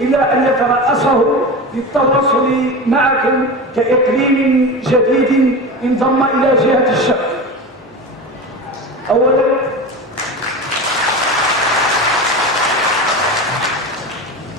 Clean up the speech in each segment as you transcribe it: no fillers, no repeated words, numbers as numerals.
إلى أن يترأسه للتواصل معكم كإقليم جديد انضم إلى جهة الشرق. أولا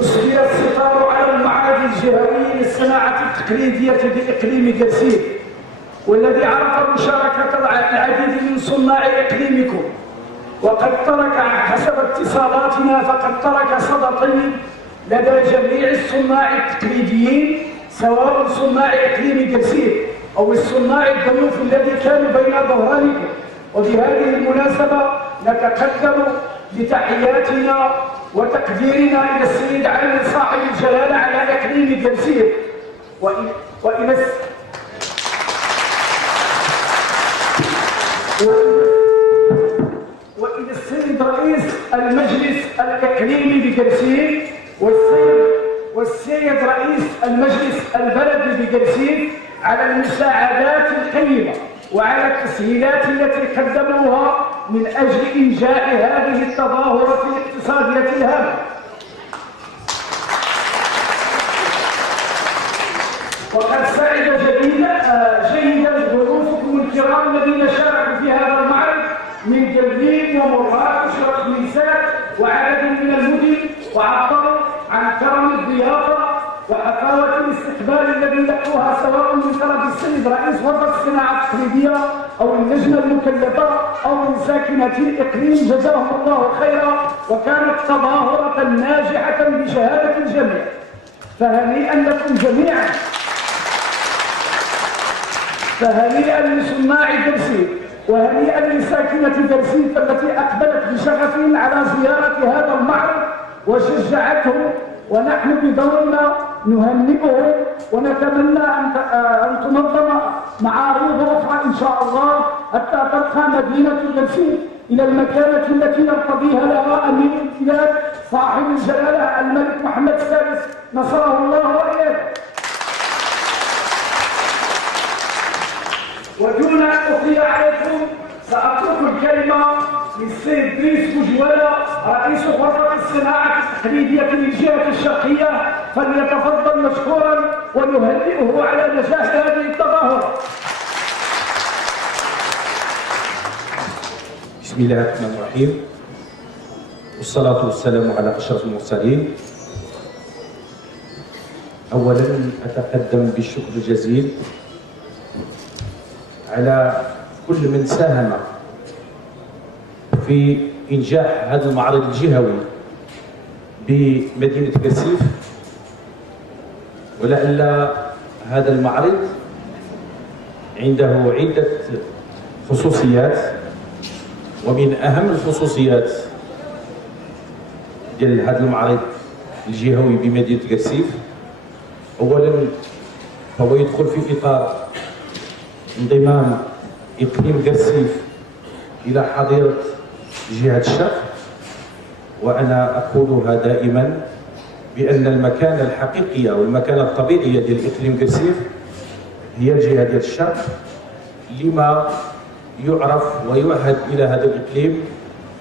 أسدل الستار على المعهد الجهوي للصناعة التقليدية بإقليم قرسيم، والذي عرف مشاركة العديد من صناع إقليمكم، وقد ترك حسب اتصالاتنا فقد ترك صدى طيب لدى جميع الصناع التقليديين، سواء صناع إقليم قرسيم أو الصناع الضيوف الذي كانوا بين ظهرانكم. وبهذه المناسبة نتقدم بتحياتنا وتقديرنا إلى السيد عامل صاحب الجلالة على إقليم قرسيم وإلى السيد رئيس المجلس الإقليمي بقرسيم والسيد رئيس المجلس البلدي بقرسيم على المساعدات القيمة وعلى التسهيلات التي قدموها من أجل إنجاح هذه التظاهرة الاقتصادية الهامة. وقد سعد جيدا ضيوفكم الكرام الذين شاركوا في هذا المعرض من جليل ومراكش وتونسات وعدد من المدن، وعبروا عن كرم الضيافة وحفاوة الاستقبال الذي لقوها سواء من طرف السيد رئيس غرفة الصناعة التقليدية أو اللجنة المكلفة أو من ساكنة الإقليم، جزاهم الله خيرا، وكانت تظاهرة ناجحة بشهادة الجميع. فهنيئا لكم جميعا، فهنيئا لصناع قرسيم، وهنيئا لساكنة قرسيم التي أقبلت بشغف على زيارة هذا المعرض وشجعته، ونحن بدورنا نهنئه ونتمنى أن تنظم معارض أخرى إن شاء الله حتى تبقى مدينة قرسيم إلى المكانة التي يرتضيها لها أمير البلاد صاحب الجلالة الملك محمد السادس نصره الله وإياه. ودون أن أطيل عليكم سأترك الكلمة للسيد دريس بوجوالة رئيس غرفة الصناعة التقليدية للجهة الشرقية، فليتفضل مشكورا ونهنئه على نجاح هذه التظاهرة. بسم الله الرحمن الرحيم، والصلاة والسلام على أشرف المرسلين. أولا أتقدم بالشكر الجزيل على كل من ساهم في إنجاح هذا المعرض الجهوي بمدينة قرسيف. ولعل هذا المعرض عنده عدة خصوصيات، ومن أهم الخصوصيات ديال هذا المعرض الجهوي بمدينة قرسيف أولا فهو يدخل في إطار انضمام إقليم قرسيف إلى حظيرة جهة الشرق. وأنا أقولها دائما بأن المكانة الحقيقية والمكانة الطبيعية ديال إقليم قرسيف هي الجهة ديال الشرق، لما يعرف ويعهد إلى هذا الإقليم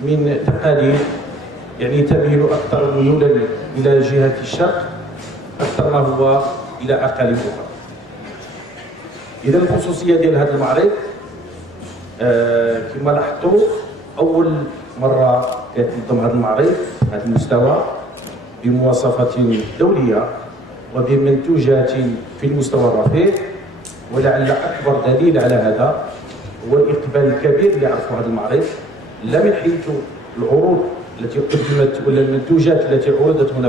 من تقاليد يعني تميل أكثر ميولا إلى جهة الشرق أكثر ما هو إلى أقاليم أخرى. إذا الخصوصية ديال هذا المعرض كما لاحظتوا أول مرة كيتنظم هذا المعرض بهذا المستوى بمواصفات دولية وبمنتوجات في المستوى الرفيع. ولعل اكبر دليل على هذا هو الاقبال الكبير اللي عرفوا هذا المعرض، لا من حيث العروض التي قدمت ولا المنتوجات التي عرضت هنا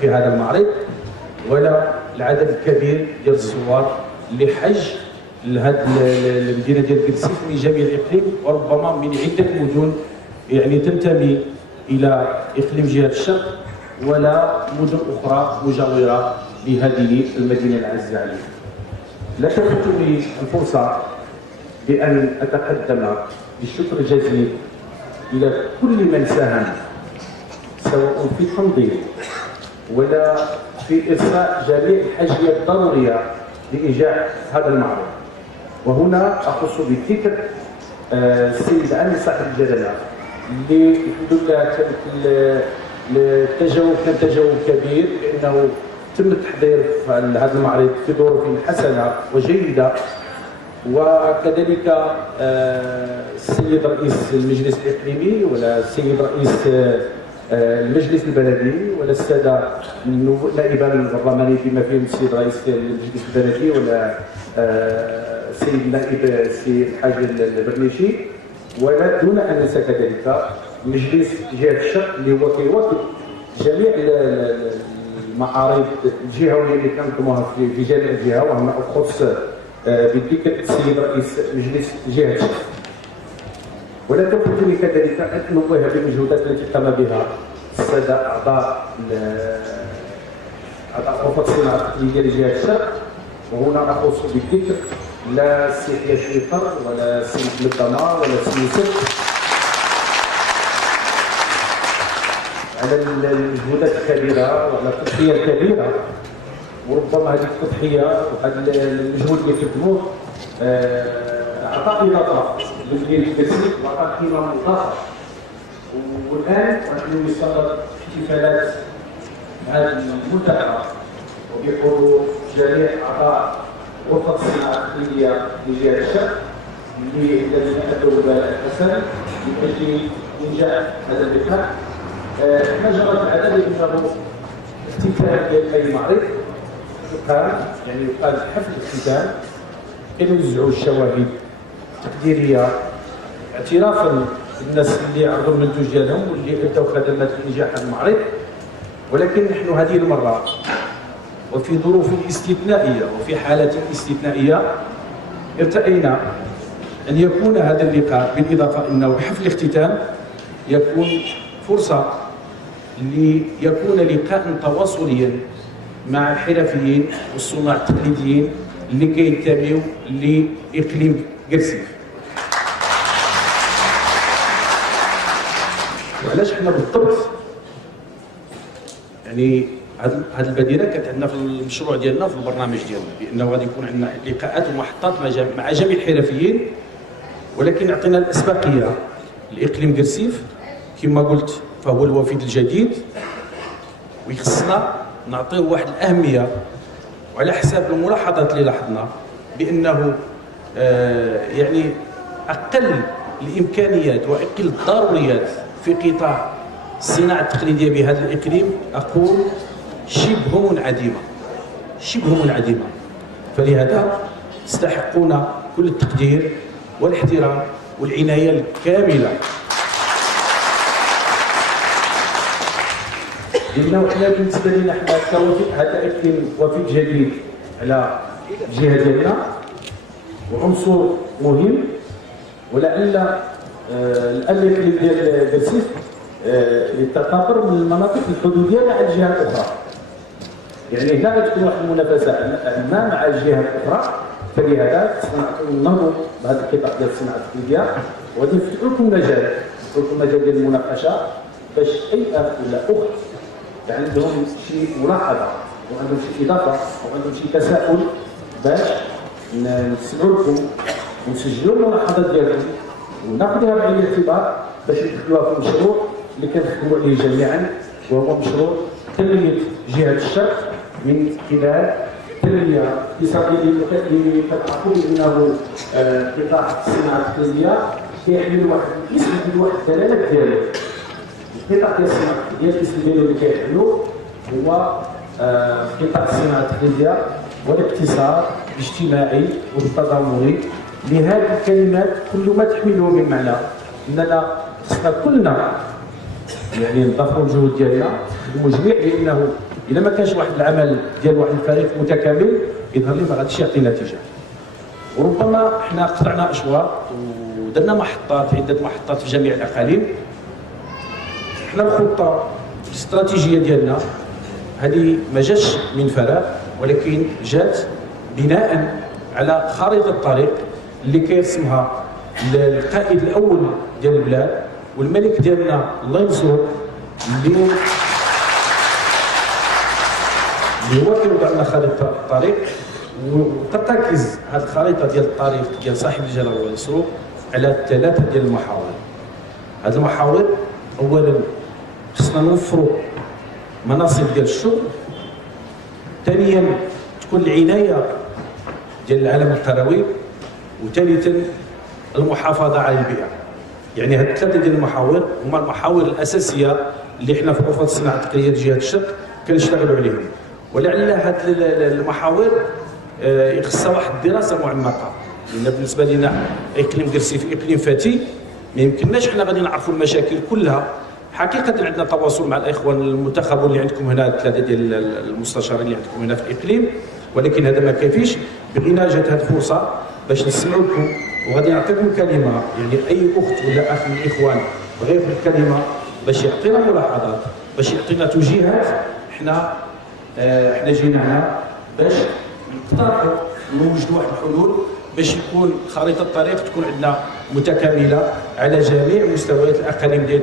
في هذا المعرض، ولا العدد الكبير ديال الزوار اللي حج لهذه المدينه ديال كرسيف من جميع الاقليم، وربما من عده مدن يعني تنتمي الى اقليم جهه الشرق ولا مدن اخرى مجاوره لهذه المدينه العزيزه علينا. لا تفوتني الفرصه بان اتقدم بالشكر الجزيل الى كل من ساهم سواء في التنظيم ولا في إرساء جميع الحاجيات الضرورية لإنجاح هذا المعرض. وهنا أخص بالذكر السيد عامل صاحب الجلالة اللي الحمد لله كان تجاوب كبير، لأنه تم التحضير في هذا المعرض في ظروف حسنة وجيدة. وكذلك السيد رئيس المجلس الإقليمي ولا السيد رئيس المجلس البلدي ولا الساده نائبان البرلماني بما فيهم السيد رئيس المجلس البلدي ولا السيد النائب السيد الحاج البرنيشي، ولا دون ان ننسى كذلك مجلس جهه الشرق اللي هو كيوكل جميع المعارض الجهويه اللي كنظموها في جميع الجهه. وهنا اخص بالذكر السيد رئيس مجلس جهه الشرق. ولا تفوتني كذلك ان نوه بالمجهودات التي قام بها الساده اعضاء غرفه الصناعه التقليديه لجهه الشرق. وهنا نخص بالذكر لا السي حياش شيفر ولا السي محمد دمار ولا السي يوسف على المجهودات الكبيره وعلى التضحيه الكبيره. وربما هذه التضحيه وهذا المجهود اللي كيقدموه اعطى اضافه للمدينه كرسيف واعطى قيمه مضافه. والان نحن نستمر احتفالات هذه المنتخبه وبحضور جميع اعضاء غرفه الصناعه التقليديه لجهه الشرق الذين ادوا البلاء الحسن من اجل انجاح هذا اللقاء. ما جرت العاده بانه احتفال ديال اي معرض يقال حفل الاختتام كنوزعوا الشواهد التقديريه اعترافا بالناس اللي عرضوا المنتوج ديالهم واللي ادوا خدمات لانجاح هذا المعرض. ولكن نحن هذه المره وفي ظروف استثنائيه وفي حالة استثنائيه ارتأينا ان يكون هذا اللقاء بالاضافه انه حفل اختتام يكون فرصه ليكون لقاء تواصليا مع الحرفيين والصناع التقليديين اللي كينتميوا لاقليم كرسيف. وعلاش حنا بالضبط يعني هذه البديله كانت عندنا في المشروع ديالنا في البرنامج ديالنا بانه غادي يكون عندنا لقاءات ومحطات مع جميع الحرفيين، ولكن عطينا الاسبقيه لاقليم كرسيف كما قلت فهو الوفد الجديد، ويخصنا نعطيه واحد الاهميه. وعلى حساب الملاحظات اللي لاحظنا بانه يعني اقل الامكانيات واقل الضروريات في قطاع الصناعه التقليديه بهذا الاقليم اقول شبه منعدمه. فلهذا تستحقون كل التقدير والاحترام والعنايه الكامله. لانه احنا بالنسبه لنا احنا كوفد هذا اقليم وفد جديد على الجهه ديالنا وعنصر مهم، ولعل الاقليم ديال كرسيف يتكاثر من المناطق الحدوديه مع الجهات الاخرى. يعني هنا غتكون واحد المنافسه ما مع الجهات الاخرى، فلهذا ننظروا بهذا القطاع ديال الصناعه التقليديه وغادي نفتحوا لكم مجال ديال المناقشه باش اي اخ ولا اخت عندهم شي ملاحظه وعندهم شي اضافه وعندهم شي تساؤل باش نسمعوا لكم ونسجلوا الملاحظات ديالكم وناخذها بعين الاعتبار باش ندخلوها في المشروع اللي كنخدموا عليه جميعا، وهو مشروع تنميه جهه الشرق من خلال تنميه اقتصاديه اللي كتعرفوا بانه قطاع الصناعه التقليديه كيحمل واحد الاسم ديال واحد الدلاله ديالو. القطاع ديال الصناعه ديال الاسم ديالو اللي كيحملو هو في قطاع الصناعه التقليديه والاقتصاد الاجتماعي والتضامني. لهذه الكلمات كل ما تحمله من معنى اننا خصنا كلنا يعني نضافروا الجهود ديالنا المجمع، لانه اذا ما كانش واحد العمل ديال واحد الفريق متكامل يظهر لي ما غاديش يعطي نتيجه. وربما حنا قطعنا اشواط ودرنا محطات، عده محطات في جميع الاقاليم. حنا الخطه الاستراتيجيه ديالنا هذه ما جاتش من فراغ، ولكن جات بناء على خريطه الطريق اللي كيرسمها القائد الاول ديال البلاد والملك ديالنا الله ينصرو، اللي هو كيوضع لنا خريطه الطريق. وترتكز هذه الخريطه ديال الطريق ديال صاحب الجلاله الله ينصرو على 3 ديال المحاور. هذه المحاور اولا خصنا نوفروا مناصب ديال الشغل، ثانيا تكون العنايه ديال العالم القروي، وثالثا المحافظه على البيئه. يعني هاد 3 ديال المحاور هما المحاور الاساسيه اللي حنا في غرفه الصناعه التقنيه جهه الشرق كنشتغلوا عليهم. ولعل هاد المحاور يخصها واحد الدراسه معمقه، لان بالنسبه لنا اقليم قرسيف اقليم فتي، ما يمكنناش حنا غادي نعرفوا المشاكل كلها. حقيقه عندنا تواصل مع الاخوان المنتخبون اللي عندكم هنا، 3 ديال المستشارين اللي عندكم هنا في الاقليم، ولكن هذا ما كافيش. بغينا جات هذه الفرصه باش نسمعوا لكم، وغادي نعطيكم كلمه، يعني اي اخت ولا اخ من الاخوان بغى ياخذ الكلمه باش يعطينا ملاحظات، باش يعطينا توجيهات. حنا جينا هنا باش نقترحوا نوجدوا واحد الحلول باش يكون خريطه الطريق تكون عندنا متكامله على جميع مستويات الاقاليم ديال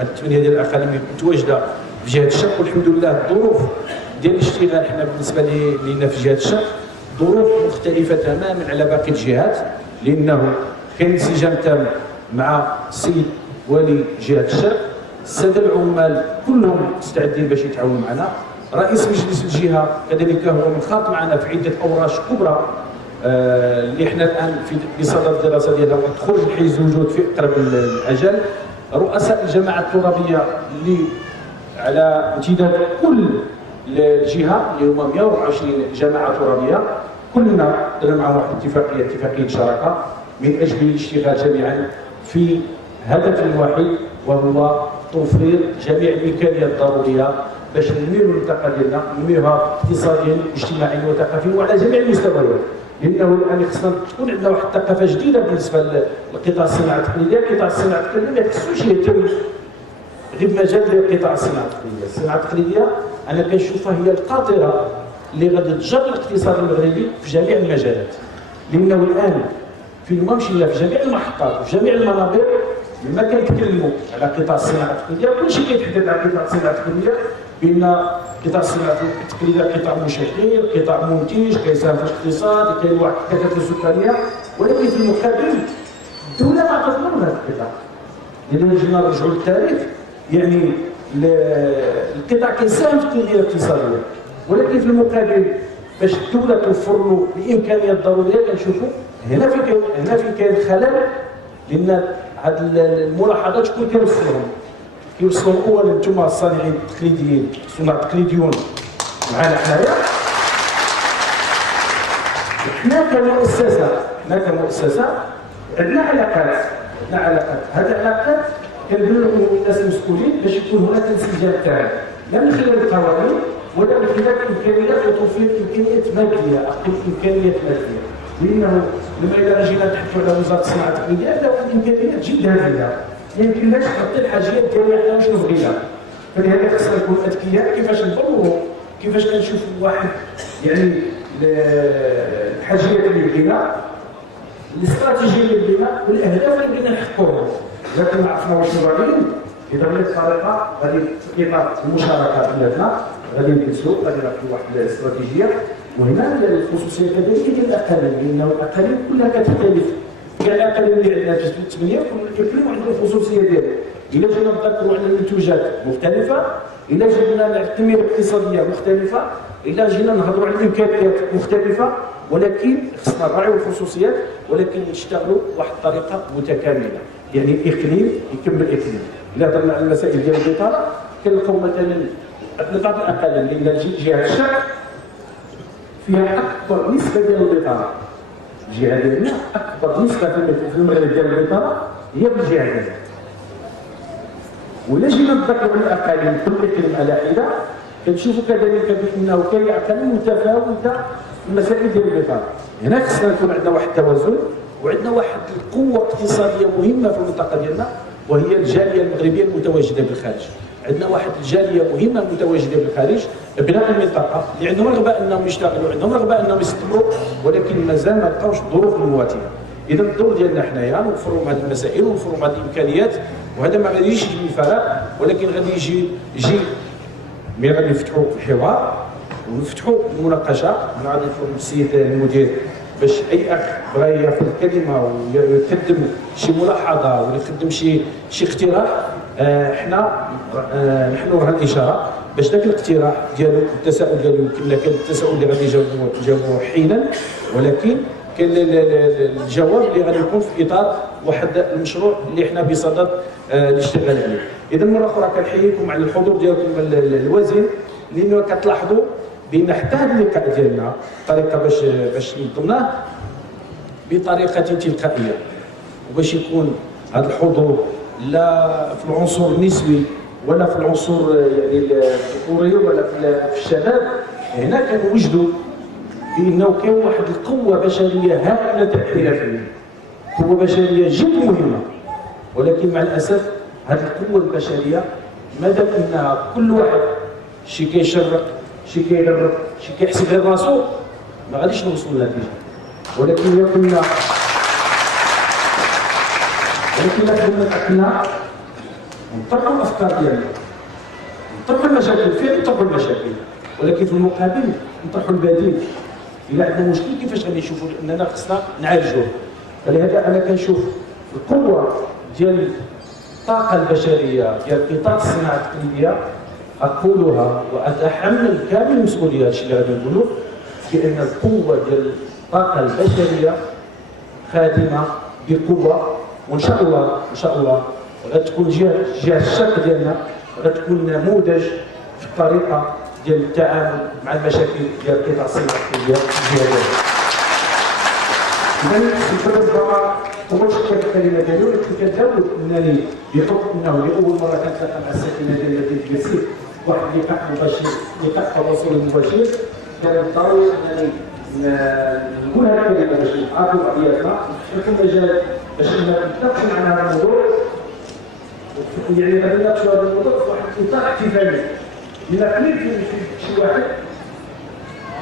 الثمانيه ديال الاقاليم متواجده في جهه الشرق. والحمد لله الظروف ديال الاشتغال حنا بالنسبه لنا في جهه الشرق ظروف مختلفه تماما على باقي الجهات، لانه كاين انسجام تام مع السيد والي جهه الشرق. الساده العمال كلهم مستعدين باش يتعاونوا معنا. رئيس مجلس الجهه كذلك هو منخرط معنا في عده اوراش كبرى اللي احنا الان في صدد الدراسه ديالها وتخرج لحيز الوجود في اقرب الاجل. رؤساء الجماعه الترابيه اللي على امتداد كل الجهه اللي هما 124 جماعه ترابيه، كلنا درنا معهم واحد اتفاقيه شراكه من اجل الاشتغال جميعا في هدف واحد، وهو توفير جميع الامكانيات الضروريه باش ننميو المنطقه ديالنا، ننميوها اقتصاديا واجتماعيا وثقافيا وعلى جميع المستويات. لانه الان خصنا تكون عندنا واحد الثقافه جديده بالنسبه لقطاع الصناعه التقليديه. قطاع الصناعه التقليديه ما خصوش يهتم غير بمجال ديال قطاع الصناعه التقليديه. الصناعه التقليديه انا كنشوفها هي القاطره اللي غادي تجر الاقتصاد المغربي في جميع المجالات. لانه الان فين ما مشينا في جميع المحطات وفي جميع المنابر لما كنتكلموا على قطاع الصناعه التقليديه كلشي كيتحدث على قطاع الصناعه التقليديه بان قطاع الصناعه التقليديه قطاع مشكل، قطاع منتج، كيساهم في الاقتصاد، كاين واحد الكثافه السكانيه. ولكن في المقابل الدوله ما عطاتنا هذا القطاع. اذا جينا نرجعوا للتاريخ يعني القطاع كيساهم في التنميه الاقتصاديه، ولكن في المقابل باش الدوله توفر له الامكانيات الضروريه كنشوفوا هنا فين كاين خلل. لان هاد الملاحظات شكون كيوصلهم اولا انتم الصانعين التقليديين، الصناع التقليديون معنا حنايا. حنا كمؤسسه عندنا علاقات، هذه العلاقات كنقول لهم الناس المسؤولين باش يكون هناك انسجام تام، لا من خلال القوانين ولا من خلال الامكانيات وتوفير امكانيات ماديه، اقل امكانيات ماديه. لانه لما جينا نتحدثوا على وزاره الصناعه التقليديه عندها الامكانيات جد هائله، ما يمكنناش نغطي الحاجيات ديالنا حنا واش بغينا. فلهذا خصنا نكون اذكياء كيفاش نضروا، كيفاش كنشوفوا واحد يعني الحاجيات اللي بغينا، الاستراتيجيه اللي بغينا، والاهداف اللي بغينا نحققوهم. لكن عرفنا واش باغيين، اذا بغيت الطريقه غادي في اطار المشاركه بيناتنا غادي نجلسوا، غادي نعطيو واحد الاستراتيجيه. وهنا الخصوصيه كذلك ديال الاقاليم، لانه الاقاليم كلها كتختلف. كاين الاقاليم اللي عندنا في 8 كل اقليم عنده الخصوصيه ديالو. الا جينا نذكروا على المنتوجات مختلفه، الا جينا على التنميه الاقتصاديه مختلفه، الا جينا نهضروا على الامكانيات مختلفه، ولكن خصنا نراعيو الخصوصيات ولكن نشتغلوا بواحد الطريقه متكامله. يعني اقليم يكمل اقليم. الا هضرنا على المسائل ديال البطاله كنلقاو مثلا عندنا بعض الاقاليم اللي جهه الشرق فيها اكبر نسبه ديال البطاله. الجهه ديالنا اكبر نسبه في المغرب ديال البطاله هي في الجهه ديالنا. ولا جينا نذكروا الاقاليم كل اقليم على حده كنشوفوا كذلك بانه كاين اقاليم متفاوته في المسائل ديال البطاله. هنا خصنا يكون عندنا واحد التوازن وعندنا واحد القوه اقتصاديه مهمه في المنطقه ديالنا وهي الجاليه المغربيه المتواجده بالخارج. عندنا واحد الجاليه مهمه متواجده بالخارج ابناء المنطقه اللي عندهم رغبه انهم يشتغلوا عندهم رغبه انهم يستثمروا ولكن مازال ما لقاوش الظروف المواتيه. اذا الدور ديالنا حنايا نوفروا هذه المسائل ونوفروا هذه الامكانيات وهذا ما غاديش يجي من فراغ ولكن غادي يجي ملي غادي نفتحوا الحوار ونفتحوا المناقشه. انا غادي نطلب من السيد المدير باش اي اخ بغا ياخذ الكلمه ويقدم شي ملاحظه ولا يقدم شي اقتراح حنا نحن ورها الاشاره باش ذاك الاقتراح ديالو التساؤل ديالو يمكن كان التساؤل اللي غادي يجاوبوه حينا ولكن كاين الجواب اللي غادي يكون في اطار واحد المشروع اللي حنا بصدد الاشتغال عليه. اذا مره اخرى كنحييكم على الحضور ديالكم الوزين لانه كتلاحظوا بان حتى هذا اللقاء ديالنا طريقه باش نظمناه بطريقه تلقائيه وباش يكون هذا الحضور لا في العنصر النسبي ولا في العنصر يعني الذكوري ولا في الشباب. هنا كنوجدوا بانه كاين واحد القوه بشريه هائله تاثيرها فينا، قوه بشريه جد مهمه ولكن مع الاسف هذه القوه البشريه مادام انها كل واحد شي كيشرق شي كيغرق شي كيحسب غير راسو ما غاديش نوصلوا للنتيجه. ولكن كنا كنا نطرحوا الافكار ديالنا نطرحوا المشاكل فين نطرحوا المشاكل ولكن في المقابل نطرحوا البديل. الا عندنا مشكل كيفاش غادي نشوفوا اننا خصنا نعالجوه. فلهذا انا كنشوف القوه ديال الطاقه البشريه ديال قطاع الصناعه التقليديه اقولها واتحمل كامل المسؤوليه هادشي اللي غادي نقولوا بان القوه ديال الطاقه البشريه خادمه بقوه وان شاء الله غتكون جهه الشرق ديالنا غتكون نموذج في الطريقه ديال التعامل مع المشاكل ديال قطاع الصناعه التقليديه في الجهه ديالنا. اذا الفرد الضرر هو شكل الكلمه ديالو اللي كتزود انني بحكم انه لاول مره كنتلاقى مع الساكنه ديال مدينه كرسي واحد اللقاء مباشر لقاء تواصل مباشر كان ضروري انني نقول هذه الكلمه باش نعرفوا بعضياتنا نفتحوا مجال باش نتناقشوا عن هذا الموضوع يعني غادي نناقشوا هذا الموضوع في واحد الاطار احتفالي. الا كاين شي واحد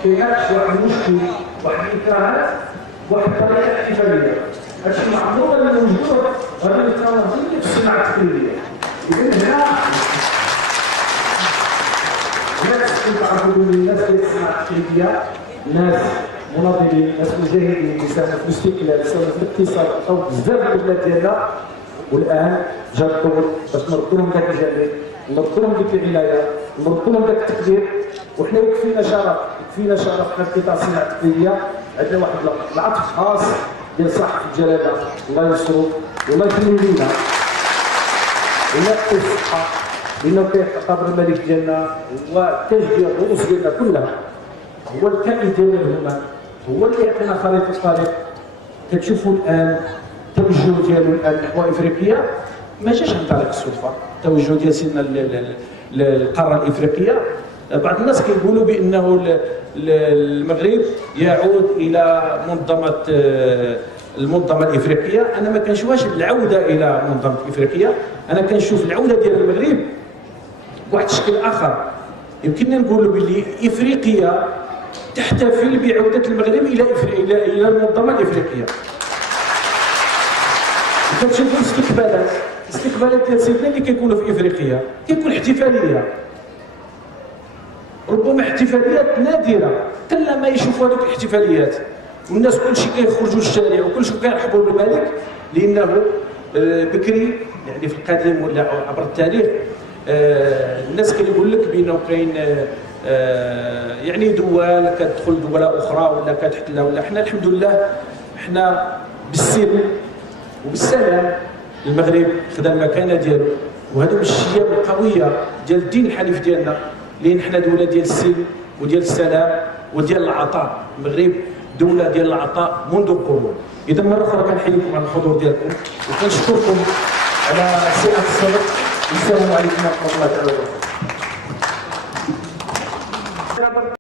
كيناقش واحد المشكل واحد الإكراهات واحد الطريقه احتفاليه هادشي معروف اللي موجود غادي نتكلم في الصناعه التقليديه. اذا الناس كتعرفوا بان الناس ديال الصناعه التقليديه ناس مناضلين ناس مجاهدين كيساهموا في الاستقلال كيساهموا في الاقتصاد او بزاف البلاد ديالنا والان جا الدور باش نردوا لهم ذاك الجانب نردوا لهم ديك العنايه نردوا لهم ذاك التقدير وحنا يكفينا شرف في قطاع الصناعه التقليديه. عندنا واحد العطف خاص ديال صاحب الجلاله الله ينصرو والله يخليه لينا ويعطيه الصحه لانه كيعتبر الملك ديالنا هو التاج ديال الرؤوس ديالنا كلها هو الكائن ديالنا الهمام هو اللي يعطينا خريطه الطريق. كتشوفوا الان التوجه ديالو الان نحو افريقيا ما جاش عن طريق الصدفه. التوجه ديال سيدنا للقاره الافريقيه بعض الناس كيقولوا بانه المغرب يعود الى المنظمه الافريقيه. انا ما كنشوفش العوده الى منظمه افريقيا، انا كنشوف العوده ديال المغرب بواحد الشكل اخر. يمكننا نقولوا باللي افريقيا تحتفل بعوده المغرب الى المنظمه الافريقيه. كتشوفوا الاستقبالات ديال سيدنا اللي كيكونوا في افريقيا كيكون احتفاليه ربما احتفاليات نادره قل ما يشوفوا هذوك الاحتفاليات والناس كلشي كيخرجوا للشارع وكلشي كيرحبوا بالملك لانه بكري يعني في القديم ولا عبر التاريخ الناس كيقول لك بانه كاين يعني دول كتدخل دول اخرى ولا كتحتلها ولا حنا الحمد لله حنا بالسلم وبالسلام المغرب خدا المكانه ديالو وهذوك الشياب القويه ديال الدين الحنيف ديالنا لان حنا دوله ديال السلم وديال السلام وديال العطاء. المغرب دوله ديال العطاء منذ قرون. اذا مره اخرى كنحييكم على الحضور ديالكم وكنشكركم على سعه الصدر. السلام عليكم ورحمه الله تعالى وبركاته.